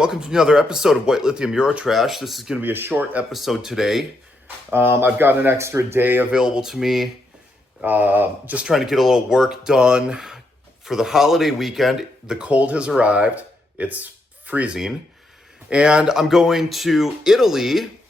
welcome to another episode of White Lithium Eurotrash. This is going to be a short episode today. I've got an extra day available to me. Just trying to get a little work done for the holiday weekend. The cold has arrived. It's freezing. And I'm going to Italy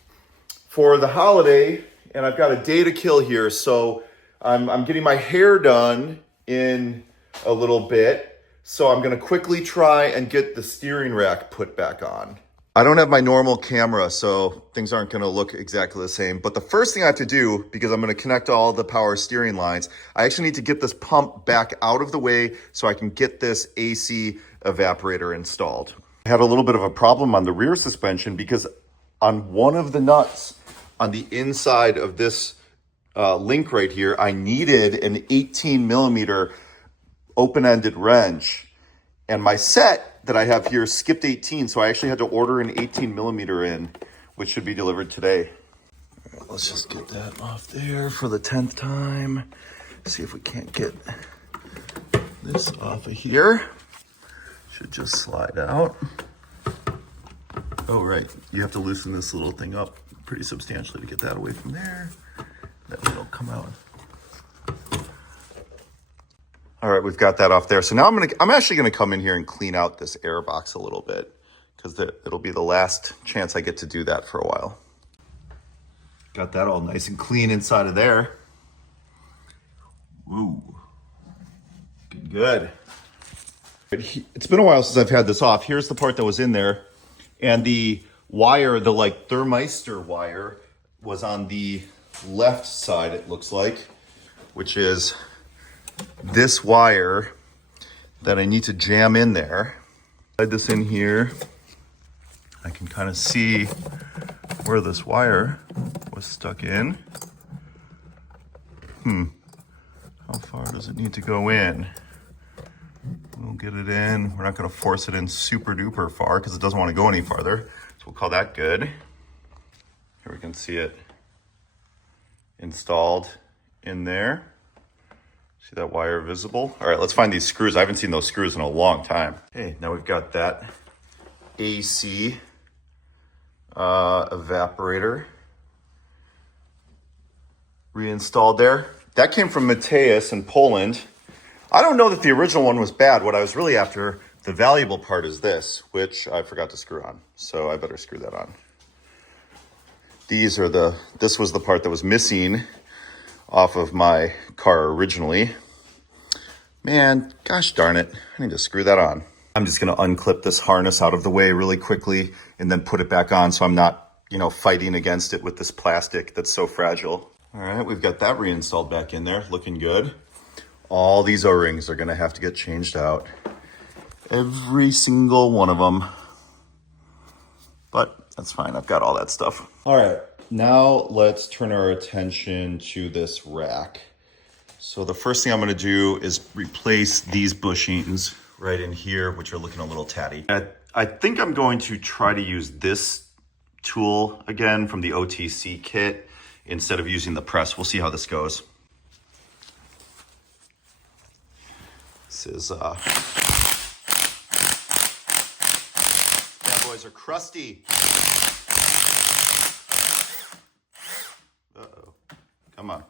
for the holiday, and I've got a day to kill here. So I'm getting my hair done in a little bit. So I'm going to quickly try and get the steering rack put back on. I don't have my normal camera, so things aren't going to look exactly the same. But the first thing I have to do, because I'm going to connect all the power steering lines, I actually need to get this pump back out of the way so I can get this AC evaporator installed. I had a little bit of a problem on the rear suspension because on one of the nuts on the inside of this link right here, I needed an 18 millimeter open-ended wrench, and my set that I have here skipped 18, so I actually had to order an 18 millimeter in, which should be delivered today. All right, let's just get that off there for the 10th time. See if we can't get this off of here. Should just slide out. Oh, right, you have to loosen this little thing up pretty substantially to get that away from there. That way it'll come out. All right, we've got that off there. So now I'm actually gonna come in here and clean out this air box a little bit because it'll be the last chance I get to do that for a while. Got that all nice and clean inside of there. Woo, good. It's been a while since I've had this off. Here's the part that was in there, and the wire, the like thermistor wire, was on the left side, it looks like, which is this wire that I need to jam in there. Slide this in here. I can kind of see where this wire was stuck in. How far does it need to go in? We'll get it in. We're not going to force it in super duper far because it doesn't want to go any farther. So we'll call that good. Here we can see it installed in there. See that wire visible? All right, let's find these screws. I haven't seen those screws in a long time. Okay, now we've got that AC evaporator reinstalled there. That came from Mateus in Poland. I don't know that the original one was bad. What I was really after, the valuable part is this, which I forgot to screw on. So I better screw that on. This was the part that was missing off of my car originally. Man, gosh darn it. I need to screw that on. I'm just gonna unclip this harness out of the way really quickly and then put it back on so I'm not, fighting against it with this plastic that's so fragile. All right, we've got that reinstalled back in there, looking good. All these O-rings are gonna have to get changed out. Every single one of them. But that's fine, I've got all that stuff. All right. Now let's turn our attention to this rack. So the first thing I'm gonna do is replace these bushings right in here, which are looking a little tatty. I think I'm going to try to use this tool again from the OTC kit instead of using the press. We'll see how this goes. This is, bad boys are crusty. Uh-oh, come on.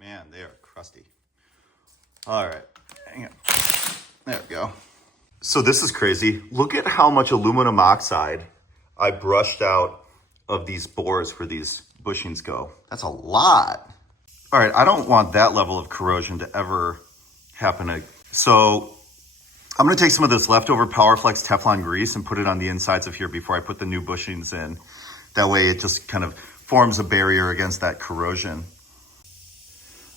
Man, they are crusty. All right, hang on. There we go. So this is crazy. Look at how much aluminum oxide I brushed out of these bores where these bushings go. That's a lot. All right, I don't want that level of corrosion to ever happen. So I'm gonna take some of this leftover PowerFlex Teflon grease and put it on the insides of here before I put the new bushings in. That way it just kind of forms a barrier against that corrosion.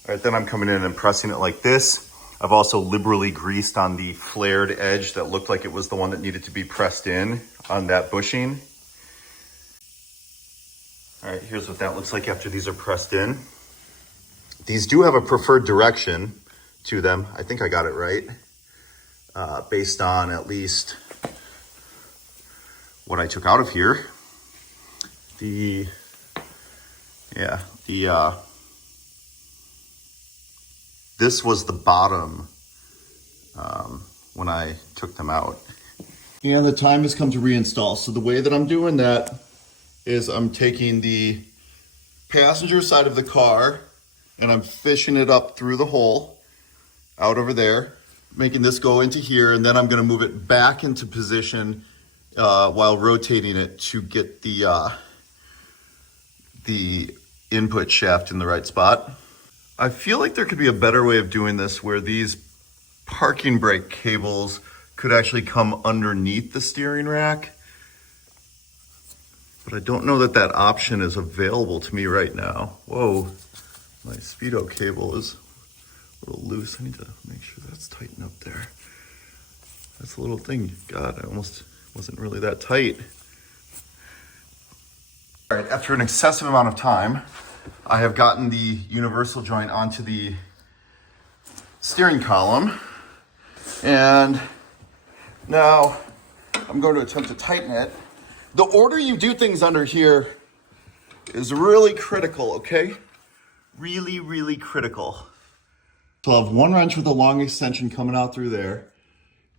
All right, then I'm coming in and pressing it like this. I've also liberally greased on the flared edge that looked like it was the one that needed to be pressed in on that bushing. All right, here's what that looks like after these are pressed in. These do have a preferred direction to them. I think I got it right. Based on at least what I took out of here. This was the bottom when I took them out. And the time has come to reinstall. So the way that I'm doing that is I'm taking the passenger side of the car and I'm fishing it up through the hole out over there, making this go into here, and then I'm gonna move it back into position while rotating it to get the input shaft in the right spot. I feel like there could be a better way of doing this where these parking brake cables could actually come underneath the steering rack, but I don't know that that option is available to me right now. Whoa, my speedo cable is a little loose. I need to make sure that's tightened up there. That's a little thing. God, I almost wasn't really that tight. All right, after an excessive amount of time, I have gotten the universal joint onto the steering column, and now I'm going to attempt to tighten it. The order you do things under here is really critical, okay? Really, really critical. So I'll have one wrench with a long extension coming out through there,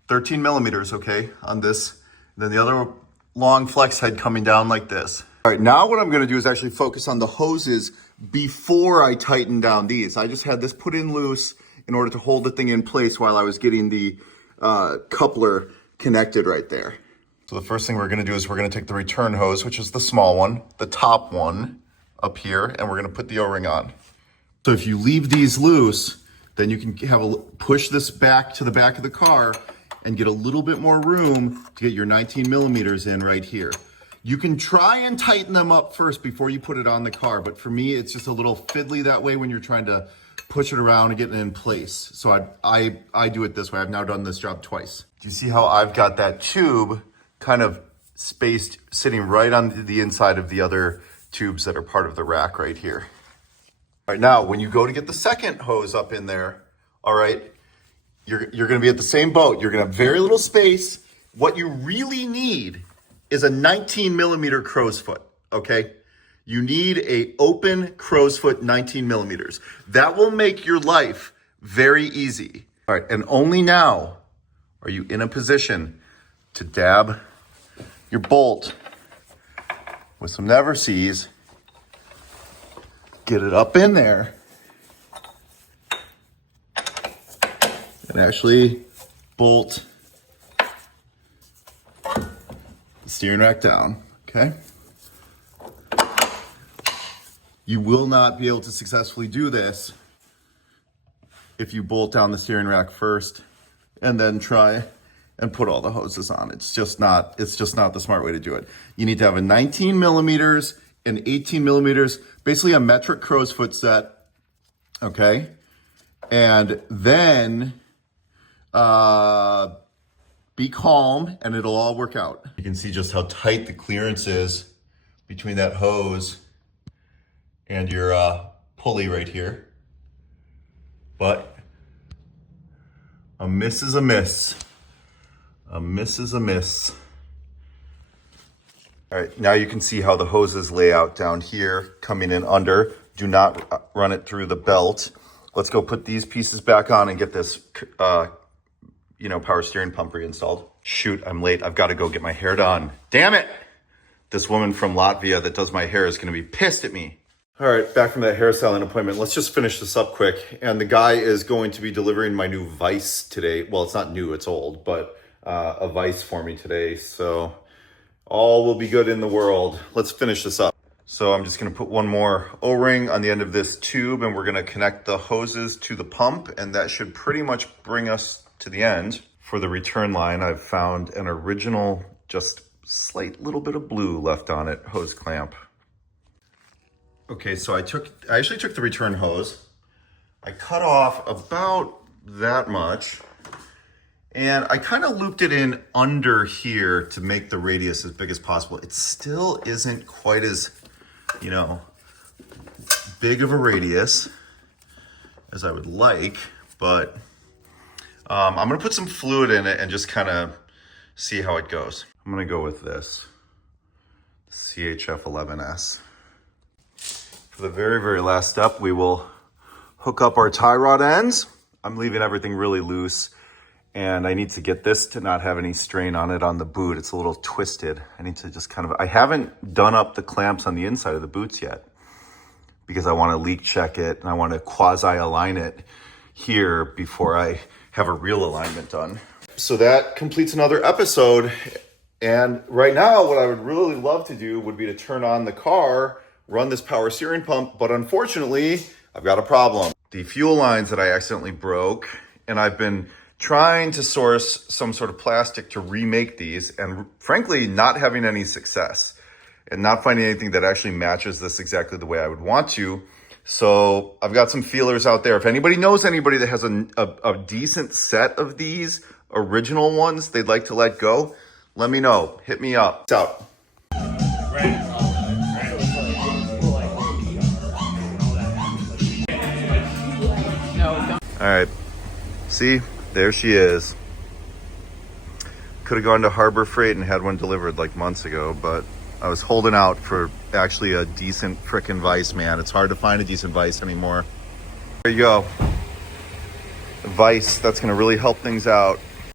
13 millimeters, okay, on this. Then the other long flex head coming down like this. All right, now what I'm gonna do is actually focus on the hoses before I tighten down these. I just had this put in loose in order to hold the thing in place while I was getting the coupler connected right there. So the first thing we're gonna do is we're gonna take the return hose, which is the small one, the top one up here, and we're gonna put the O-ring on. So if you leave these loose, then you can push this back to the back of the car and get a little bit more room to get your 19 millimeters in right here. You can try and tighten them up first before you put it on the car, but for me, it's just a little fiddly that way when you're trying to push it around and get it in place. So I do it this way. I've now done this job twice. Do you see how I've got that tube kind of spaced, sitting right on the inside of the other tubes that are part of the rack right here? All right, now when you go to get the second hose up in there, all right, you're gonna be at the same boat. You're gonna have very little space. What you really need is a 19 millimeter crow's foot, okay? You need a open crow's foot 19 millimeters. That will make your life very easy. All right, and only now are you in a position to dab your bolt with some Never Sees, get it up in there, and actually bolt the steering rack down, okay? You will not be able to successfully do this if you bolt down the steering rack first and then try and put all the hoses on. It's just not the smart way to do it. You need to have a 19 millimeters and 18 millimeters, basically a metric crow's foot set, okay? And then be calm and it'll all work out. You can see just how tight the clearance is between that hose and your pulley right here. But a miss is a miss. A miss is a miss. All right, now you can see how the hoses lay out down here, coming in under. Do not run it through the belt. Let's go put these pieces back on and get this power steering pump reinstalled. Shoot, I'm late. I've got to go get my hair done. Damn it! This woman from Latvia that does my hair is going to be pissed at me. All right, back from that hairstyling appointment. Let's just finish this up quick. And the guy is going to be delivering my new vise today. Well, it's not new, it's old, but a vise for me today. So all will be good in the world. Let's finish this up. So I'm just gonna put one more O-ring on the end of this tube and we're gonna connect the hoses to the pump, and that should pretty much bring us to the end. For the return line, I've found an original, just slight little bit of blue left on it, hose clamp. Okay, so I actually took the return hose. I cut off about that much, and I kind of looped it in under here to make the radius as big as possible. It still isn't quite as, big of a radius as I would like, but I'm gonna put some fluid in it and just kind of see how it goes. I'm gonna go with this, CHF 11S. For the very, very last step, we will hook up our tie rod ends. I'm leaving everything really loose, and I need to get this to not have any strain on it on the boot. It's a little twisted. I need to just kind of, I haven't done up the clamps on the inside of the boots yet because I want to leak check it and I want to quasi align it here before I have a real alignment done. So that completes another episode. And right now, what I would really love to do would be to turn on the car, run this power steering pump, but unfortunately, I've got a problem. The fuel lines that I accidentally broke, and I've been trying to source some sort of plastic to remake these, and frankly, not having any success, and not finding anything that actually matches this exactly the way I would want to. So I've got some feelers out there. If anybody knows anybody that has a decent set of these original ones they'd like to let go, let me know. Hit me up. It's out. All right. See, there she is. Could have gone to Harbor Freight and had one delivered like months ago, but I was holding out for actually a decent frickin' vise, man. It's hard to find a decent vise anymore. There you go. A vise, that's gonna really help things out.